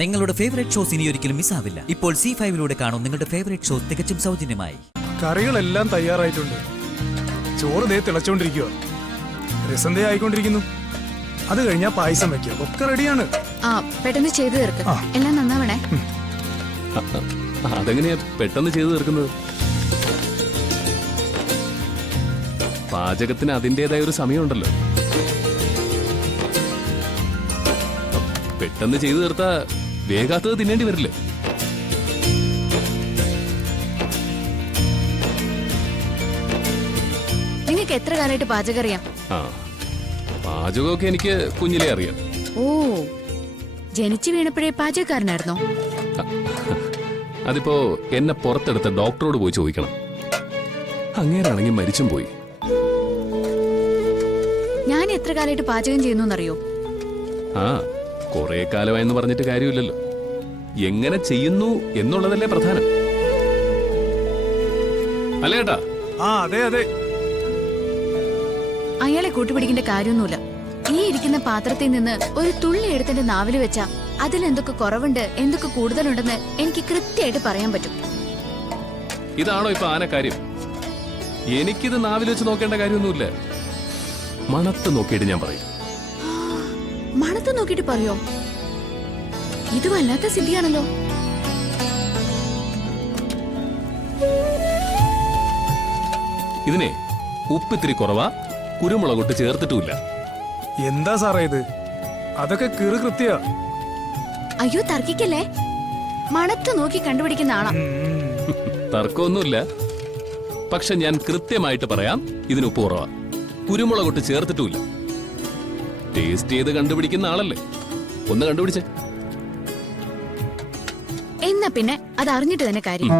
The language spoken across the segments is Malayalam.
നിങ്ങളുടെ ഫേവറേറ്റ് ഷോസ് ഇനി ഒരിക്കലും മിസ്സാവില്ല. ഇപ്പോൾ C5 കാണും നിങ്ങളുടെ ഫേവറേറ്റ് ഷോസ് തികച്ചും സൗജന്യമായി. കറികളെല്ലാം തയ്യാറായിട്ടുണ്ട്. ചോറ് ദേ തിളച്ചോണ്ടിരിക്കുക. രസം ദേ ആയിക്കൊണ്ടിരിക്കുന്നു. അത് കഴിഞ്ഞാ പായസം വെക്കുക. ഒക്കെ റെഡിയാണ്. പെട്ടെന്ന് ചെയ്തു തീർക്ക. എല്ലാം നന്നാവണേ. അതെങ്ങനെയാ പെട്ടെന്ന് ചെയ്തു തീർക്കുന്നത്? പാചകത്തിന് അതിൻ്റെതായ ഒരു സമയമുണ്ടല്ലോ. പെട്ടെന്ന് ചെയ്തു തീർത്താ വേഗാത്തത് തിന്നേണ്ടി വരില്ലേ? നിങ്ങൾക്ക് എത്ര കാലമായിട്ട് പാചകം അറിയാം? പാചകമൊക്കെ എനിക്ക് കുഞ്ഞിലേ അറിയാം. ഓ, ജനിച്ചു വീണപ്പോഴേ പാചകക്കാരനായിരുന്നോ? അതിപ്പോ എന്നെ പുറത്തെടുത്ത ഡോക്ടറോട് പോയി ചോദിക്കണം. അങ്ങേരാണെങ്കിൽ മരിച്ചും പോയി. ഞാൻ എത്ര കാലമായിട്ട് പാചകം ചെയ്യുന്നറിയോ? കുറെ കാലമായെന്ന് പറഞ്ഞിട്ട് കാര്യമില്ലല്ലോ. എങ്ങനെ ചെയ്യുന്നു എന്നുള്ളതല്ലേ പ്രധാനം, അല്ലേട്ടാ? അതെ അതെ. അയാളെ കൂട്ടുപിടിക്കേണ്ട കാര്യമൊന്നുമില്ല. ഈ ഇരിക്കുന്ന പാത്രത്തിൽ നിന്ന് ഒരു തുള്ളി എടുത്തിന്റെ നാവില് വെച്ചാ അതിലെന്തൊക്കെ കുറവുണ്ട്, എന്തൊക്കെ കൂടുതലുണ്ടെന്ന് എനിക്ക് കൃത്യമായിട്ട് പറയാൻ പറ്റും. ഇതാണോ ഇപ്പൊ ആനക്കാര്യം? എനിക്കിത് നാവിൽ വെച്ച് നോക്കേണ്ട കാര്യമൊന്നുമില്ല. മണത്ത് നോക്കിയിട്ട് ഞാൻ പറയും. മണത്ത് നോക്കിട്ട് പറയോ? ഇത് വല്ലാത്ത സിദ്ധിയാണല്ലോ. ഇതിനെ ഉപ്പിത്തിരി കുറവാ, കുരുമുളകൊട്ട് ചേർത്തിട്ടുമില്ല. എന്താ സാറേ ഇത്? അതൊക്കെ കീറ് കൃത്യ. അയ്യോ, തർക്കിക്കല്ലേ. മണത്ത് നോക്കി കണ്ടുപിടിക്കുന്ന ആളാ. തർക്കമൊന്നുമില്ല. പക്ഷെ ഞാൻ കൃത്യമായിട്ട് പറയാം, ഇതിന് ഉപ്പ് കുറവാ, കുരുമുളകൊട്ട് ചേർത്തിട്ടുമില്ല. ടേസ്റ്റ് ചെയ്ത് കണ്ടുപിടിക്കുന്ന ആളല്ലേ. ഒന്ന് കണ്ടുപിടിച്ചേ. എന്നാ പിന്നെ അത് അറിഞ്ഞിട്ട് തന്നെ കാര്യം.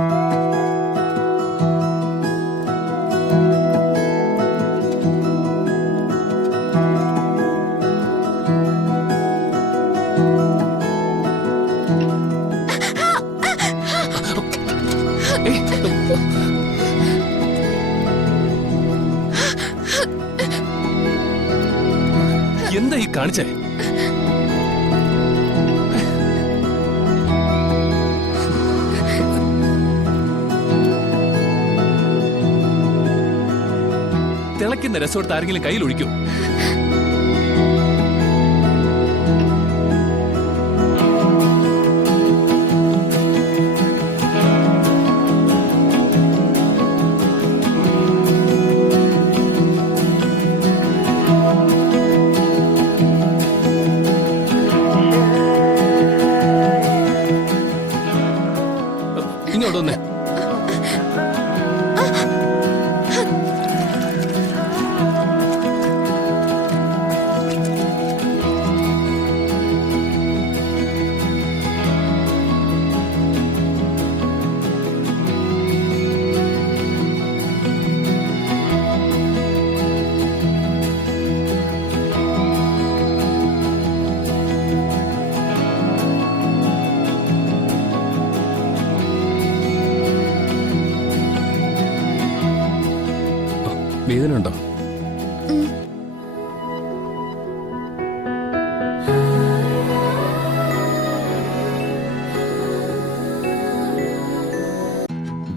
എന്താ ഈ കാണിച്ചേ? തിളയ്ക്കുന്ന രസമെടുത്ത് ആരെങ്കിലും കയ്യിൽ ഒഴിക്കൂ. ഇങ്ങോട്ടൊന്നേ. വേദനയുണ്ടോ?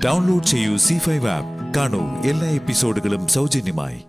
ഡൗൺലോഡ് ചെയ്യൂ C5 ആപ്പ്. കാണൂ എല്ലാ എപ്പിസോഡുകളും സൗജന്യമായി.